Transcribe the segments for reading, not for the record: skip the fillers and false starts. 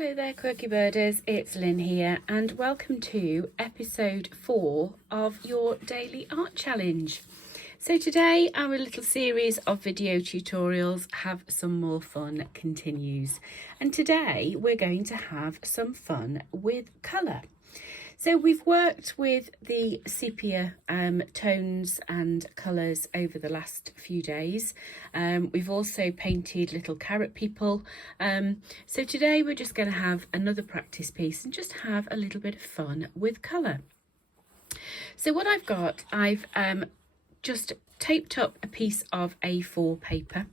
Hello there, Quirky Birders, it's Lynn here, and welcome to episode 4 of your daily art challenge. So today our little series of video tutorials, Have Some More Fun, continues, and today we're going to have some fun with colour. So we've worked with the sepia tones and colours over the last few days. We've also painted little carrot people. So today we're just going to have another practice piece and just have a little bit of fun with colour. So what I've got, I've just taped up a piece of A4 paper.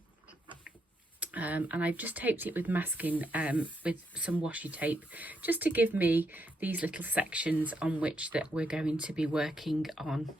And I've just taped it with masking with some washi tape, just to give me these little sections on which that we're going to be working on.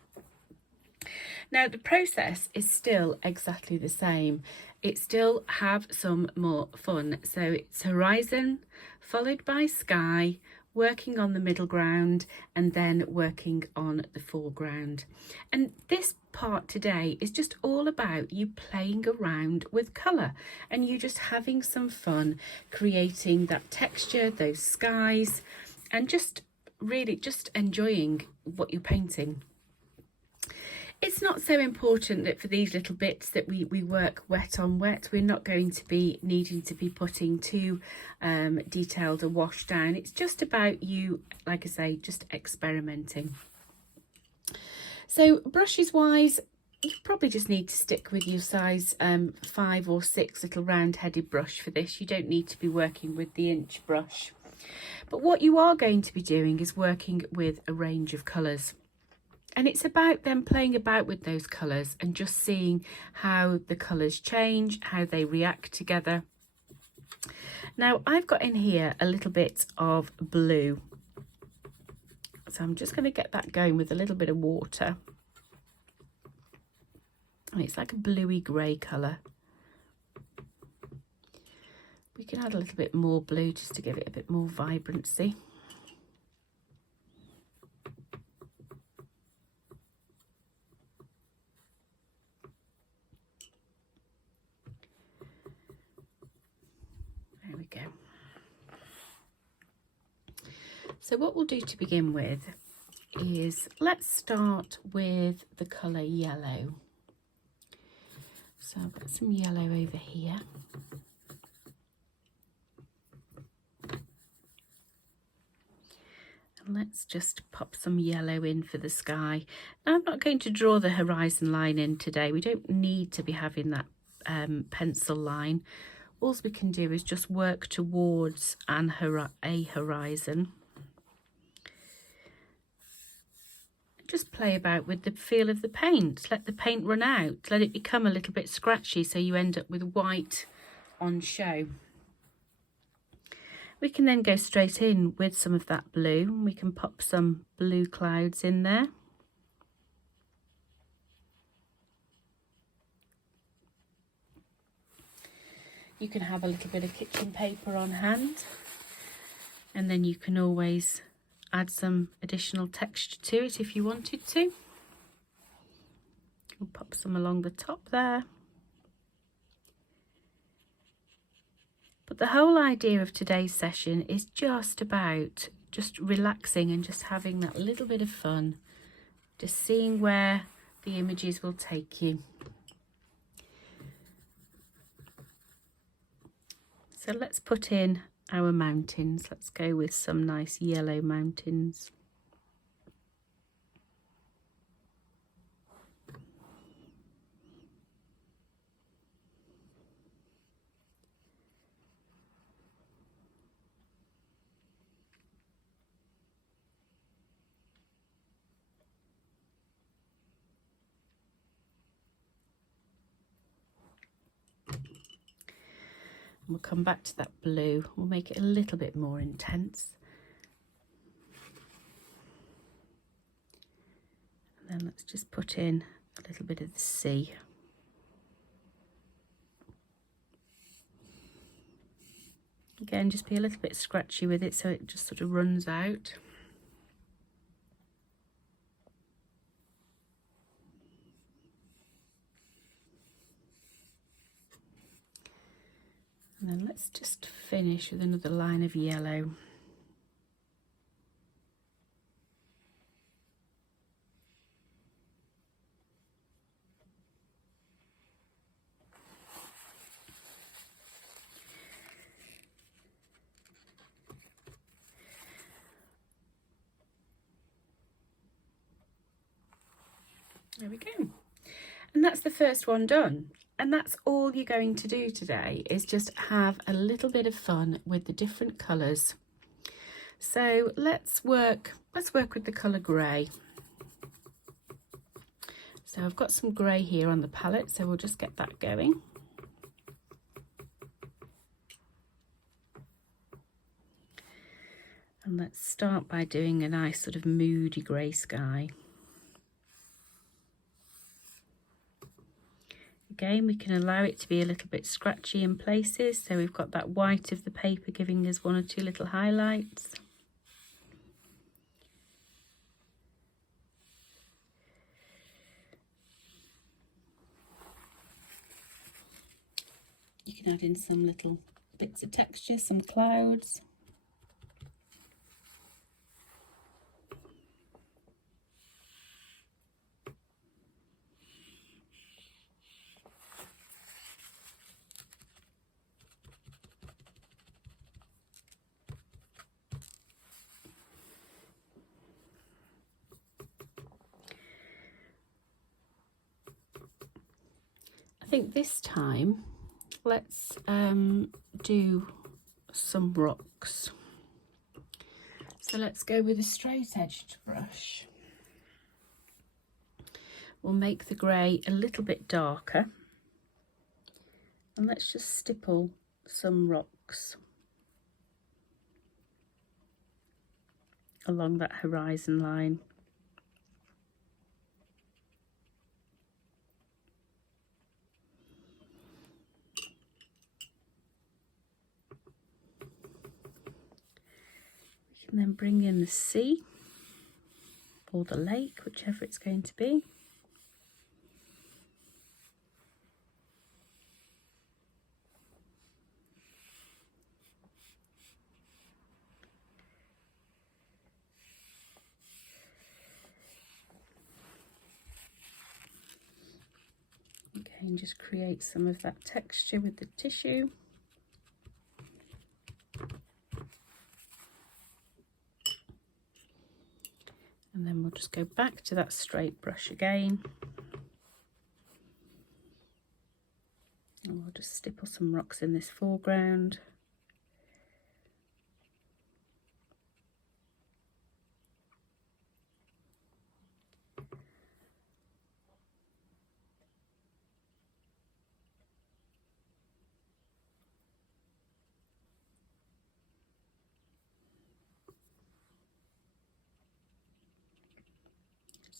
Now the process is still exactly the same. It still have some more fun. So it's horizon followed by sky, working on the middle ground, and then working on the foreground. And this part today is just all about you playing around with colour and you just having some fun creating that texture, those skies, and just really just enjoying what you're painting. It's not so important that for these little bits that we work wet on wet. We're not going to be needing to be putting too detailed a wash down. It's just about you, like I say, just experimenting. So brushes wise, you probably just need to stick with your size 5 or 6 little round-headed brush for this. You don't need to be working with the inch brush. But what you are going to be doing is working with a range of colours. And it's about them playing about with those colours and just seeing how the colours change, how they react together. Now I've got in here a little bit of blue. So I'm just going to get that going with a little bit of water. And it's like a bluey grey colour. We can add a little bit more blue just to give it a bit more vibrancy. There we go. So what we'll do to begin with is let's start with the colour yellow. So I've got some yellow over here. And let's just pop some yellow in for the sky. Now, I'm not going to draw the horizon line in today. We don't need to be having that pencil line. All we can do is just work towards a horizon. Just play about with the feel of the paint. Let the paint run out. Let it become a little bit scratchy so you end up with white on show. We can then go straight in with some of that blue. We can pop some blue clouds in there. You can have a little bit of kitchen paper on hand, and then you can always add some additional texture to it if you wanted to. We'll pop some along the top there. But the whole idea of today's session is just about just relaxing and just having that little bit of fun, just seeing where the images will take you. So let's put in our mountains. Let's go with some nice yellow mountains. We'll come back to that blue. We'll make it a little bit more intense. And then let's just put in a little bit of the sea. Again, just be a little bit scratchy with it so it just sort of runs out. And then let's just finish with another line of yellow. There we go. And that's the first one done. And that's all you're going to do today, is just have a little bit of fun with the different colours. So let's work with the colour grey. So I've got some grey here on the palette, so we'll just get that going. And let's start by doing a nice sort of moody grey sky. Again, we can allow it to be a little bit scratchy in places, so we've got that white of the paper giving us one or two little highlights. You can add in some little bits of texture, some clouds. I think this time let's do some rocks. So let's go with a straight edged brush. We'll make the grey a little bit darker, and let's just stipple some rocks along that horizon line. And then bring in the sea or the lake, whichever it's going to be. Okay, and just create some of that texture with the tissue. And then we'll just go back to that straight brush again. And we'll just stipple some rocks in this foreground.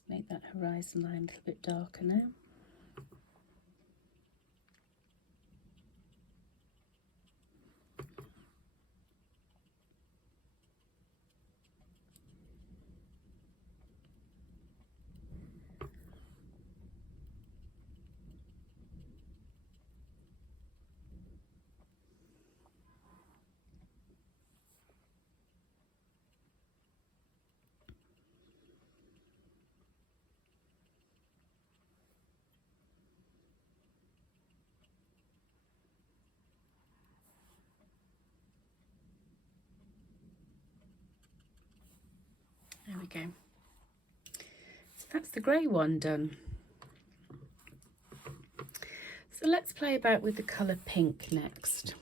Make that horizon line a little bit darker now. There we go. So that's the grey one done. So let's play about with the colour pink next.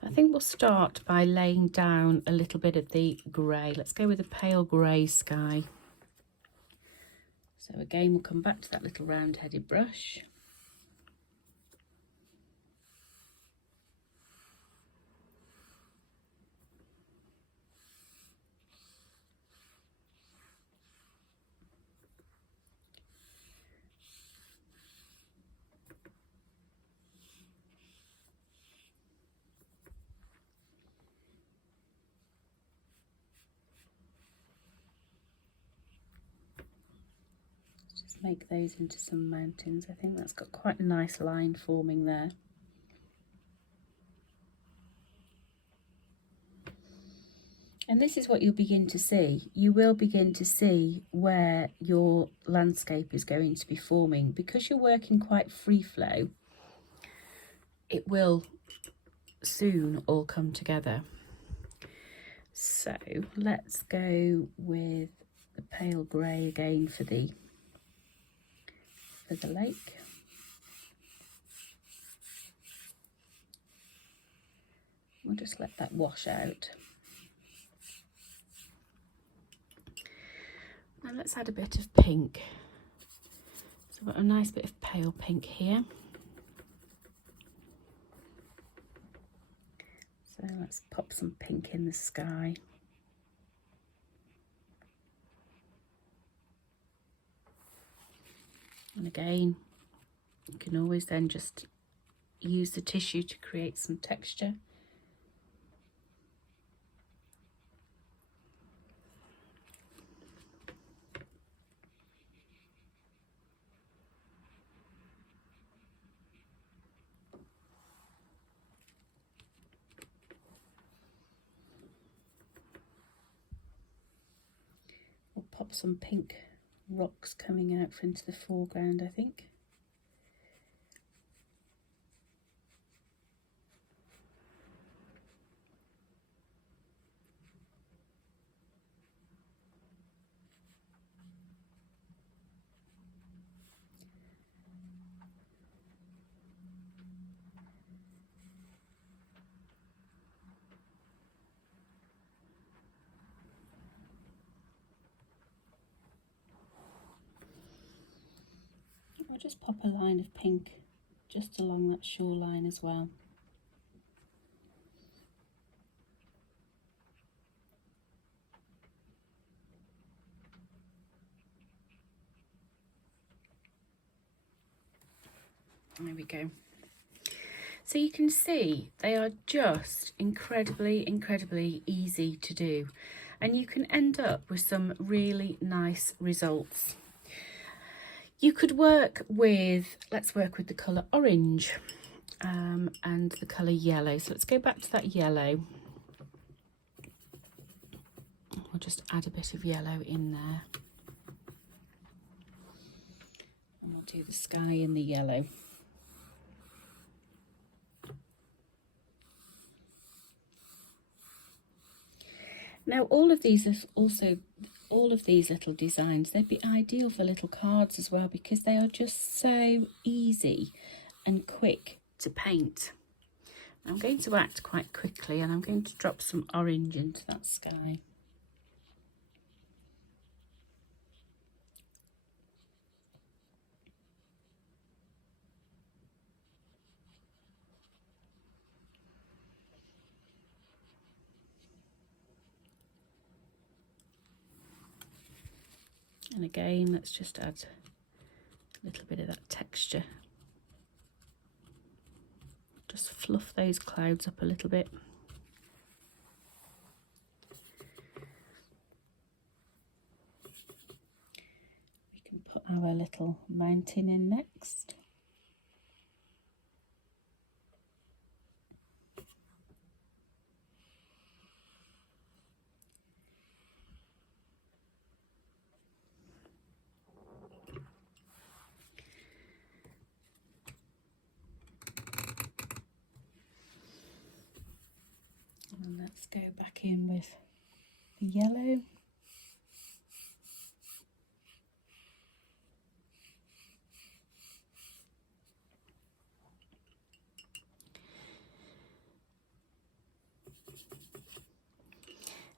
I think we'll start by laying down a little bit of the grey. Let's go with a pale grey sky. So again, we'll come back to that little round-headed brush. Make those into some mountains. I think that's got quite a nice line forming there. And this is what you'll begin to see. You will begin to see where your landscape is going to be forming. Because you're working quite free flow, it will soon all come together. So let's go with the pale grey again for the lake. We'll just let that wash out. Now let's add a bit of pink. So we've got a nice bit of pale pink here. So let's pop some pink in the sky. And again, you can always then just use the tissue to create some texture. We'll pop some pink rocks coming out into the foreground, I think. I'll just pop a line of pink just along that shoreline as well. There we go. So you can see they are just incredibly easy to do, and you can end up with some really nice results. You could work with, let's work with the colour orange and the colour yellow. So let's go back to that yellow. We'll just add a bit of yellow in there. And we'll do the sky in the yellow. Now all of these little designs, they'd be ideal for little cards as well, because they are just so easy and quick to paint. I'm going to act quite quickly, and I'm going to drop some orange into that sky. And again, let's just add a little bit of that texture. Just fluff those clouds up a little bit. We can put our little mountain in next. And let's go back in with the yellow.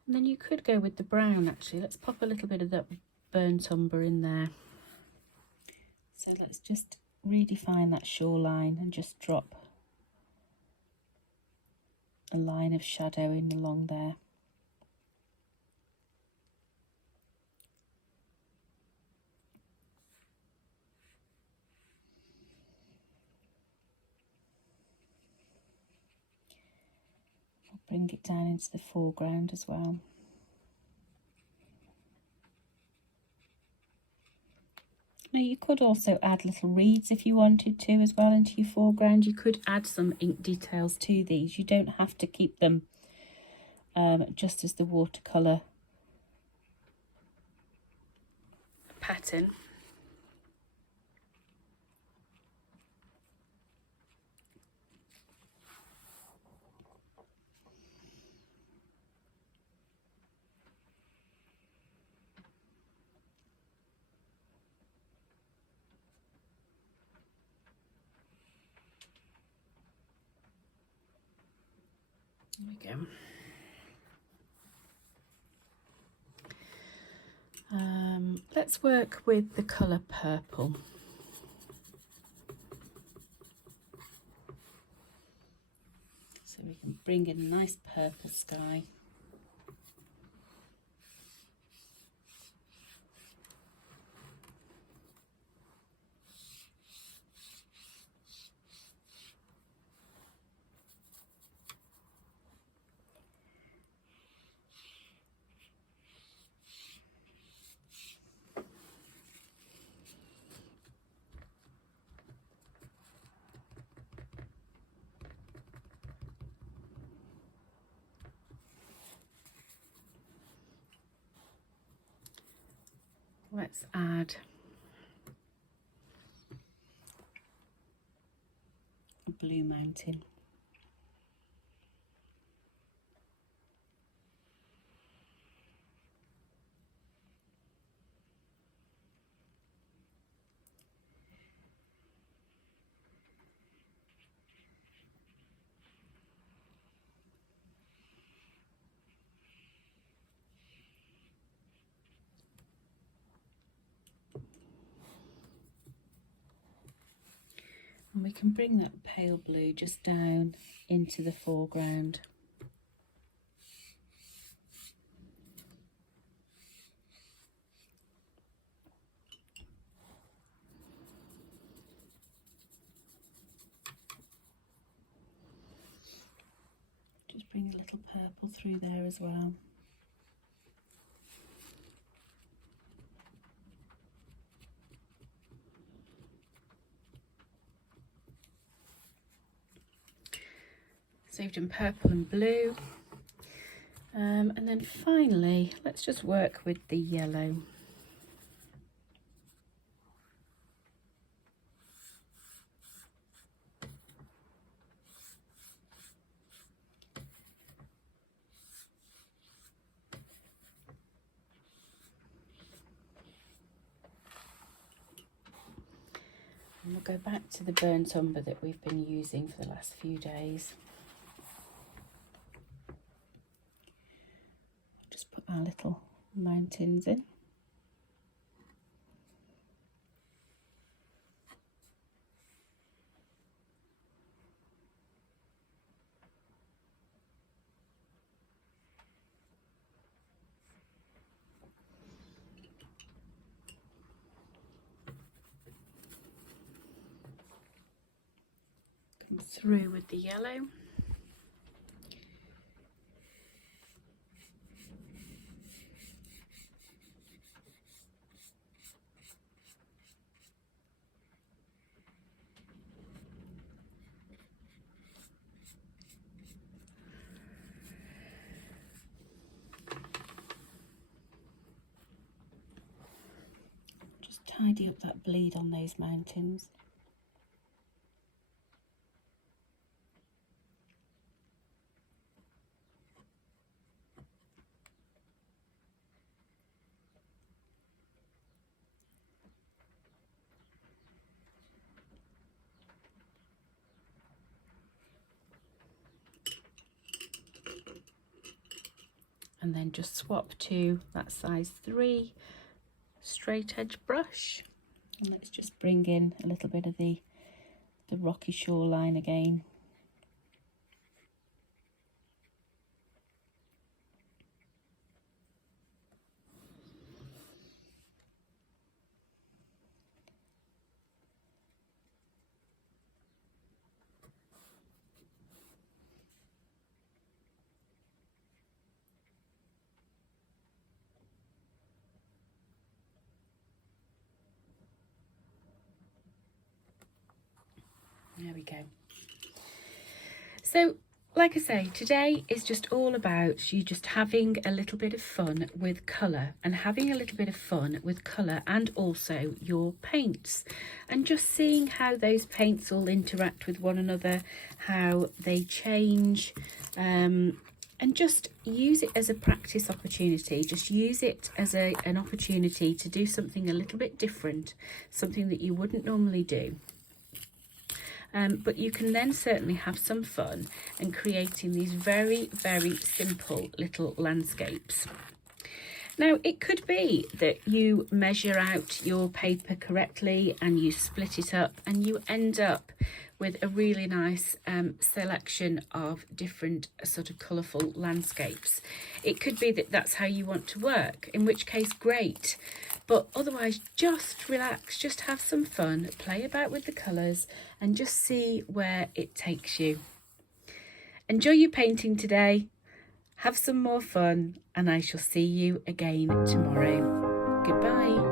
And then you could go with the brown actually. Let's pop a little bit of that burnt umber in there. So let's just redefine that shoreline and just drop a line of shadow in along there. I'll bring it down into the foreground as well. Now you could also add little reeds if you wanted to as well into your foreground. You could add some ink details to these. You don't have to keep them just as the watercolour pattern. There we go. Let's work with the colour purple. So we can bring in a nice purple sky. Let's add a blue mountain. And we can bring that pale blue just down into the foreground. Just bring a little purple through there as well. So we've done purple and blue. And then finally, let's just work with the yellow. And we'll go back to the burnt umber that we've been using for the last few days. Just put our little mountains in. Come through with the yellow. Just tidy up that bleed on those mountains. And then just swap to that size 3 straight edge brush. And let's just bring in a little bit of the rocky shoreline again. There we go. So like I say, today is just all about you just having a little bit of fun with colour, and having a little bit of fun with colour and also your paints, and just seeing how those paints all interact with one another, how they change, and just use it as a practice opportunity. Just use it as an opportunity to do something a little bit different, something that you wouldn't normally do. But you can then certainly have some fun in creating these very, very simple little landscapes. Now, it could be that you measure out your paper correctly and you split it up and you end up with a really nice selection of different sort of colourful landscapes. It could be that that's how you want to work, in which case great. But otherwise, just relax, just have some fun, play about with the colours and just see where it takes you. Enjoy your painting today, have some more fun, and I shall see you again tomorrow. Goodbye.